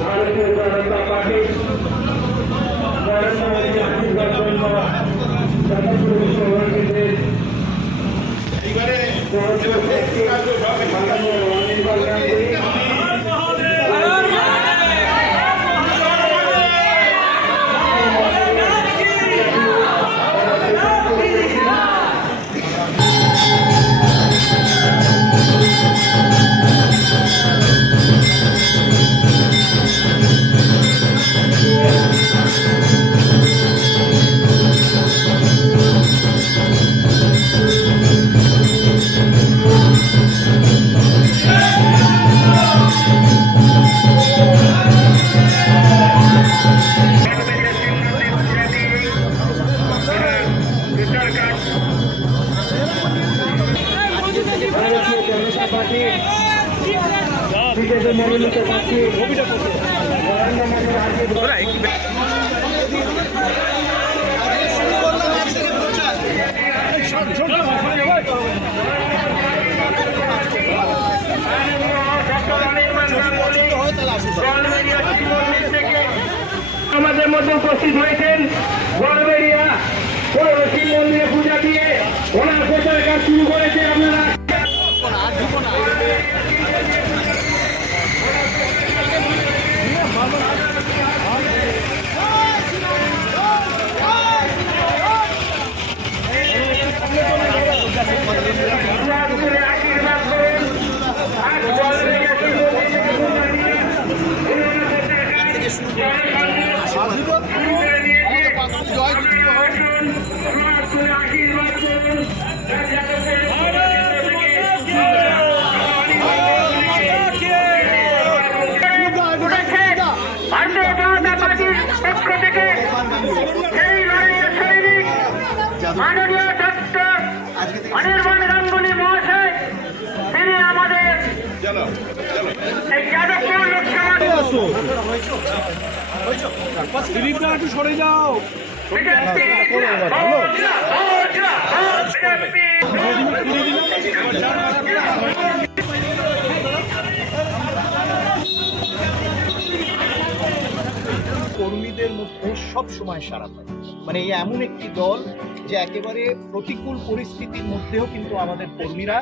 Bharatiya Janata party আমাদের মধ্যে উপস্থিত হয়েছেন গড়বেড়িয়া পৌর শিব মন্দিরে লোকসভা দিলীপদা একটু সরে যাও। সব সময় সারা পায় মানে এই এমন একটি দল যে একেবারে প্রতিকূল পরিস্থিতির মধ্যেও কিন্তু আমাদের কর্মীরা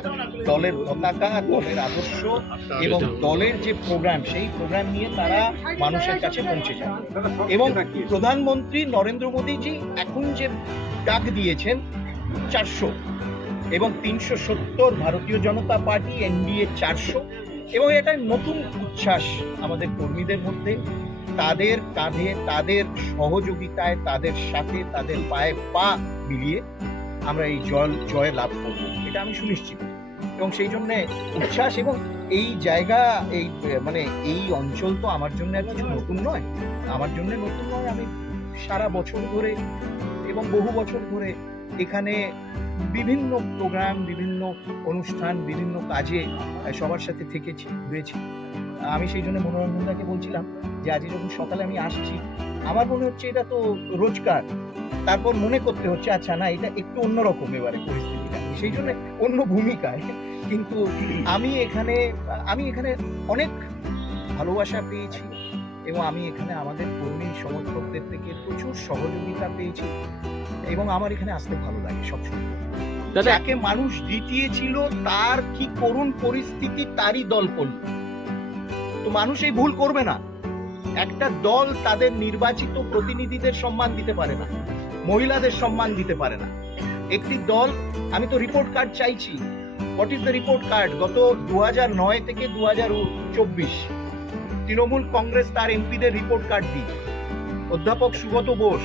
দলের পতাকা, দলের আদর্শ এবং দলের যে প্রোগ্রাম সেই প্রোগ্রাম নিয়ে তারা মানুষের কাছে পৌঁছে যায়। এবং প্রধানমন্ত্রী নরেন্দ্র মোদীজি এখন যে ডাক দিয়েছেন, চারশো এবং তিনশো সত্তর ভারতীয় জনতা পার্টি, এনডিএ চারশো এবং এটা নতুন উচ্ছ্বাস আমাদের কর্মীদের মধ্যে। তাদের কাঁধে, তাদের সহযোগিতায়, তাদের সাথে, তাদের পায়ে পা মিলিয়ে আমরা এই জল, জয় লাভ করব। এটা আমি সুনিশ্চিত। এবং সেই জন্য উচ্ছ্বাস এবং এই জায়গা, এই মানে এই অঞ্চল তো আমার জন্য আর কিছু নতুন নয়। আমার জন্য নতুন নয়, আমি সারা বছর ধরে এবং বহু বছর ধরে এখানে বিভিন্ন প্রোগ্রাম বিভিন্ন অনুষ্ঠান, বিভিন্ন কাজে সবার সাথে থেকেছি ঘুরেছি আমি সেই জন্য মনোরঞ্জনদাকে বলছিলাম যে আজকে যখন সকালে আমি আসছি। আমার মনে হচ্ছে এটা তো রোজগার তারপর মনে করতে হচ্ছে আচ্ছা না এটা একটু অন্যরকম এবারে পরিস্থিতিটা। সেই জন্য অন্য ভূমিকায়। কিন্তু আমি এখানে আমি এখানে অনেক ভালোবাসা পেয়েছি এবং আমি এখানে আমাদের কর্মী সমর্থকদের থেকে প্রচুর সহযোগিতা পেয়েছি এবং আমার এখানে আসতে ভালো লাগে সবসময়। যাকে মানুষ জিতিয়েছিল তার কি করুণ পরিস্থিতি তারই দল করল। তো মানুষ এই ভুল করবে না। একটা দল তাদের নির্বাচিত প্রতিনিধিদের সম্মান দিতে পারে না, মহিলাদের সম্মান দিতে পারে না। একটি দল, আমি তো রিপোর্ট কার্ড চাইছি। What is the report card গত দু থেকে দু চব্বিশ। তৃণমূল কংগ্রেস তার এমপিদের রিপোর্ট কার্ড দিই। অধ্যাপক সুগত বোস,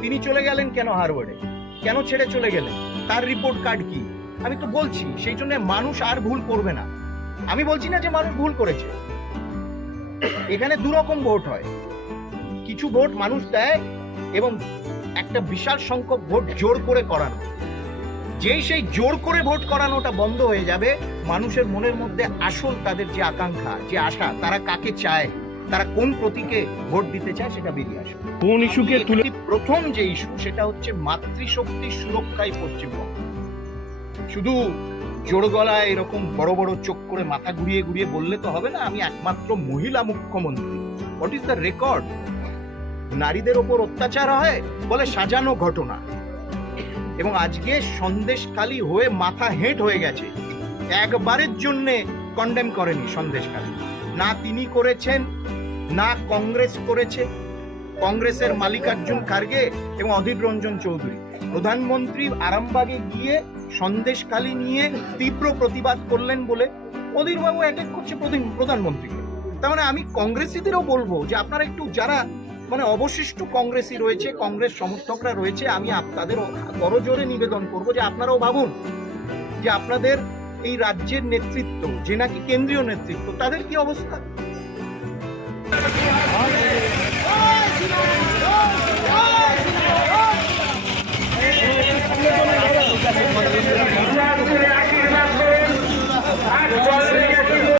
তিনি চলে গেলেন কেন হারওয়ার্ডে? কেন ছেড়ে চলে গেলেন? তার রিপোর্ট কার্ড কি? আমি তো বলছি, সেই জন্য মানুষ আর ভুল করবে না। আমি বলছি না যে মানুষ ভুল করেছে। এখানে দু রকম ভোট হয়। কিছু ভোট মানুষ দেয় এবং একটা বিশাল সংখ্যক ভোট জোর করে করানো। যেই সেই জোর করে ভোট করানোটা বন্ধ হয়ে যাবে মানুষের মনের মধ্যে আসল তাদের যে আকাঙ্ক্ষা যে আশা তারা কাকে চায় তারা কোন প্রতীকে ভোট দিতে চায় সেটা বেরিয়ে আসবে। কোন ইস্যুকে তুলে প্রথম যে ইস্যু সেটা হচ্ছে মাতৃশক্তি সুরক্ষায় পশ্চিমবঙ্গ। শুধু জোর গলায় এরকম বড় বড় চোখ করে মাথা ঘুরিয়ে ঘুরিয়ে বললে তো হবে না, আমি একমাত্র মহিলা মুখ্যমন্ত্রী। হোয়াট ইজ দ্য রেকর্ড নারীদের ওপর অত্যাচার হয় বলে সাজানো ঘটনা। এবং আজকে সন্দেশকালী হয়ে মাথা হেঁট হয়ে গেছে। একবারের জন্যে কন্ডেম করেনি সন্দেশকালী না তিনি করেছেন, না কংগ্রেস করেছে। কংগ্রেসের মালিকার্জুন খার্গে এবং অধীর রঞ্জন চৌধুরী। প্রধানমন্ত্রী আরামবাগে গিয়ে সন্দেশখালী নিয়ে তীব্র প্রতিবাদ করলেন বলে অধীরবাবু অ্যাটাক করছে প্রধান- প্রধানমন্ত্রীকে। তার মানে আমি কংগ্রেসীদেরও বলব যে আপনারা একটু যারা মানে অবশিষ্ট কংগ্রেসই রয়েছে, কংগ্রেস সমর্থকরা রয়েছে, আমি তাদের করজোরে নিবেদন করব যে আপনারাও ভাবুন যে আপনাদের এই রাজ্যের নেতৃত্ব, যে নাকি কেন্দ্রীয় নেতৃত্ব, তাদের কি অবস্থা?